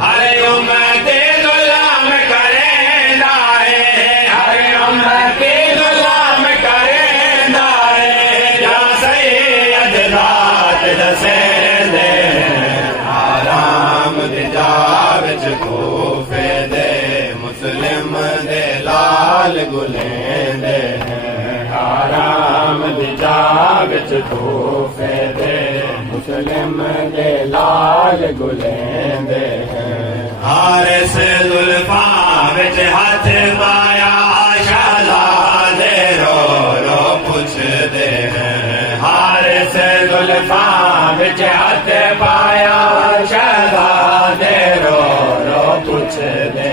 ہر امت غلام کریندا ہے، ہر امت غلام کریندا ہے، یا سید ذات دسیندے آرام دی جا وچ کوفے دے مسلم دے لال گلیندے آرام دی جا وچ کوفے دے مسلم دے لال گلیندے حارس زلفاں وچ ہاتھ پایا شہزادے رو رو پوچھدے ہیں، حارس زلفاں وچ ہاتھ پایا شہزادے رو رو پوچھدے